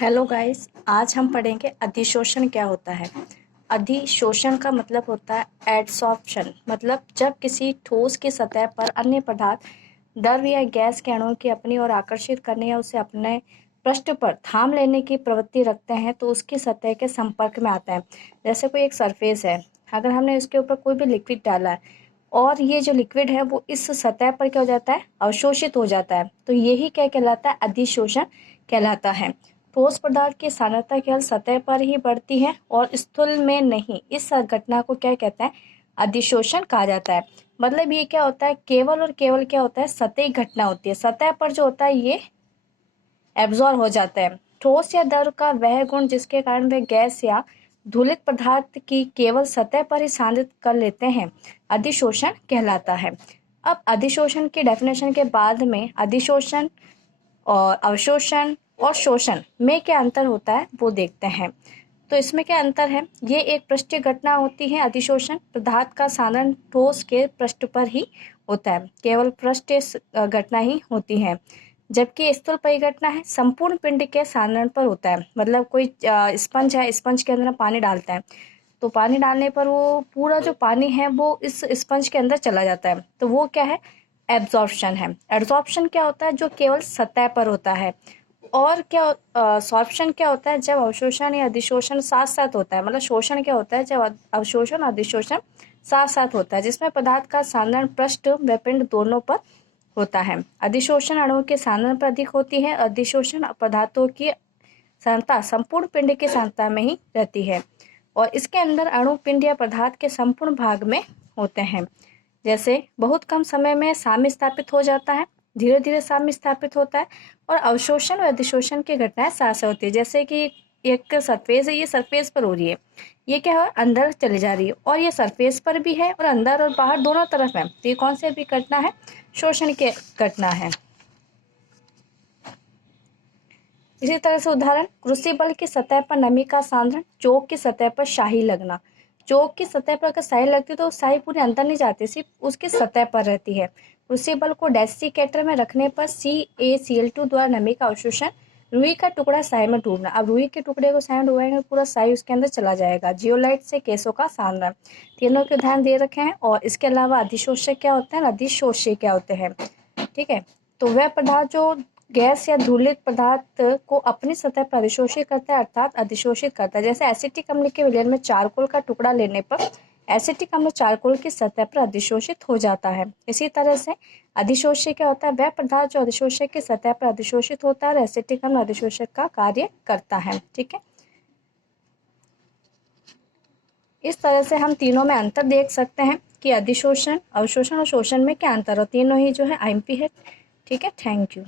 Hello guys, आज हम पढ़ेंगे अधिशोषण क्या होता है। अधिशोषण का मतलब होता है एडसॉर्प्शन, मतलब जब किसी ठोस की सतह पर अन्य पदार्थ द्रव या गैस के अणुओं की अपनी ओर आकर्षित करने या उसे अपने पृष्ठ पर थाम लेने की प्रवृत्ति रखते हैं तो उसकी सतह के संपर्क में आता है। जैसे कोई एक सरफेस है, अगर हमने उसके ऊपर कोई भी लिक्विड डाला है और ये जो लिक्विड है वो इस सतह पर क्या हो जाता है, अवशोषित हो जाता है, तो यही क्या कहलाता है, अधिशोषण कहलाता है। ठोस पदार्थ की सांद्रता केवल सतह पर ही बढ़ती है और स्थूल में नहीं। इस घटना को क्या कहते हैं, अधिशोषण कहा जाता है। मतलब ये क्या होता है, केवल और केवल क्या होता है, सतही घटना होती है। सतह पर जो होता है ये एब्जॉर्ब हो जाता है। ठोस या द्रव का वह गुण जिसके कारण वे गैस या धूलित पदार्थ की केवल सतह पर ही सांद्रित कर लेते हैं, अधिशोषण कहलाता है। अब अधिशोषण की डेफिनेशन के बाद में अधिशोषण और अवशोषण और शोषण में क्या अंतर होता है वो देखते हैं। तो इसमें क्या अंतर है, ये एक पृष्ठीय घटना होती है। अधिशोषण पदार्थ का सांद्रण ठोस के पृष्ठ पर ही होता है, केवल पृष्ठीय घटना ही होती है। जबकि स्थूल परिघटना है संपूर्ण पिंड के सांद्रण पर होता है। मतलब कोई स्पंज है, स्पंज के अंदर पानी डालता है तो पानी डालने पर वो पूरा जो पानी है वो इस स्पंज के अंदर चला जाता है, तो वो क्या है, एब्जॉर्प्शन है। एब्जॉर्प्शन क्या होता है, जो केवल सतह पर होता है। और क्या सॉर्प्शन क्या होता है, जब अवशोषण या अधिशोषण साथ साथ होता है। मतलब शोषण क्या होता है, जब अवशोषण अधिशोषण साथ साथ होता है, जिसमें पदार्थ का सांद्रण पृष्ठ व पिंड दोनों पर होता है। अधिशोषण अणुओं के सांद्रण पर अधिक होती है। अधिशोषण पदार्थों की सांद्रता संपूर्ण पिंड की सांद्रता में ही रहती है और इसके अंदर अणु पिंड या पदार्थ के संपूर्ण भाग में होते हैं। जैसे बहुत कम समय में साम्य स्थापित हो जाता है, धीरे धीरे साम्य स्थापित होता है और अवशोषण और अधिशोषण की घटनाएं साथ साथ होती है। जैसे कि एक सरफेस है, ये सरफेस पर हो रही है, ये क्या है, अंदर चली जा रही है, और ये सरफेस पर भी है और अंदर और बाहर दोनों तरफ है। तो ये कौन सी भी घटना है, शोषण की घटना है। इसी तरह से उदाहरण, क्रूसिबल की सतह पर नमी का सांद्रण, चोक की सतह पर स्याही लगना। चोक की सतह पर अगर स्याही लगती है तो स्याही पूरे अंदर नहीं जाती, सिर्फ उसकी सतह पर रहती है। क्रूसिबल को डेसिकेटर में रखने पर CaCl2 द्वारा नमी का अवशोषण, रुई का टुकड़ा स्याही में डूबना। अब रुई के टुकड़े को स्याही में डुबाएंगे, पूरा स्याही उसके अंदर चला जाएगा। जियोलाइट से केसों का सांद्रण, तीनों के उदाहरण दे रखे हैं। और इसके अलावा अधिशोषक क्या होते हैं, अधिशोषी क्या होते हैं, ठीक है। तो वह पदार्थ जो गैस या धूलित पदार्थ को अपनी सतह पर अधिशोषित करता है, अर्थात अधिशोषित करता है। जैसे एसिटिक अम्ल के विलयन में चारकोल का टुकड़ा लेने पर एसिटिक अम्ल चारकोल की सतह पर अधिशोषित हो जाता है। इसी तरह से अधिशोष्य क्या होता है, वह पदार्थ जो अधिशोषक की सतह पर अधिशोषित होता है और एसिटिक अम्ल अधिशोषक का कार्य करता है, ठीक है। इस तरह से हम तीनों में अंतर देख सकते हैं कि अधिशोषण, अवशोषण और शोषण में क्या अंतर हो। तीनों ही जो है IMP है, ठीक है। Thank you.